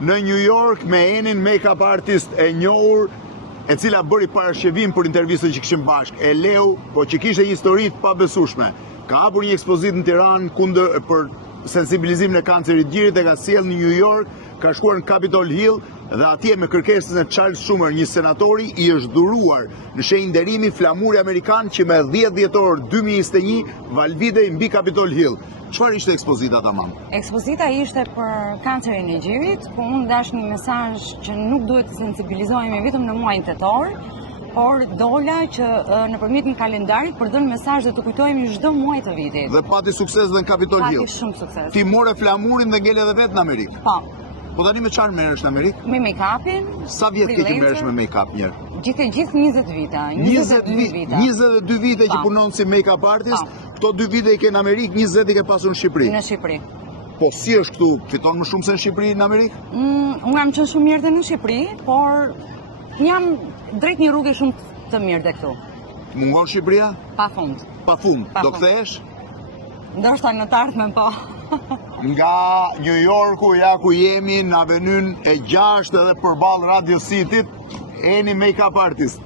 në New York me Enin, make-up artist e njohur, e cila bëri parashkevim për intervistën që kishim bashkë. E leu, po që kishte një histori të pabesueshme. Ka hapur një ekspozitë në Tiranë për sensibilizimin e kancerit gjirit, e ka sjellë në New York, ka shkuar në Capitol Hill dhe atje me kërkesën e Charles Schumer, një senatori, i është dhuruar në shenjë nderimi flamuri amerikan që me 10 dhjetor 2021 valvidej mbi Capitol Hill. Çfarë ishte ekspozita tamam? Ekspozita ishte për kancerin e gjirit, ku unë dash një mesazh që nuk duhet të sensibilizohemi vetëm në muajin tetor, por dola që nëpërmjet një kalendarit për dhënë mesazh dhe të kujtohemi çdo muaj të vitit. Dhe pati sukses dhe në Capitol Hill. Pati shumë sukses. Ti more flamurin dhe ngele edhe vetë në Amerikë. Po. Po tani me çfarë merresh në Amerikë? Me make-upin. Sa vjet ke që merresh me make-up njerë? Gjithë 20 vite. 22 vite që punon si make-up artist, këto 2 vite i ke në Amerikë, 20 i ke pasur në Shqipëri. Në Shqipëri. Po si është këtu, fiton më shumë se në Shqipëri në Amerikë? Unë kam qenë shumë mirë dhe në Shqipëri, por jam drejt një rrugë shumë të mirë dhe këtu. Mungon Shqipëria? Pafund. Pafund. Do kthehesh? Ndoshta në të ardhmen po. Nga New Yorku, ja ku jemi në avenyn e 6 edhe përballë Radio City-t, Eni make-up artist.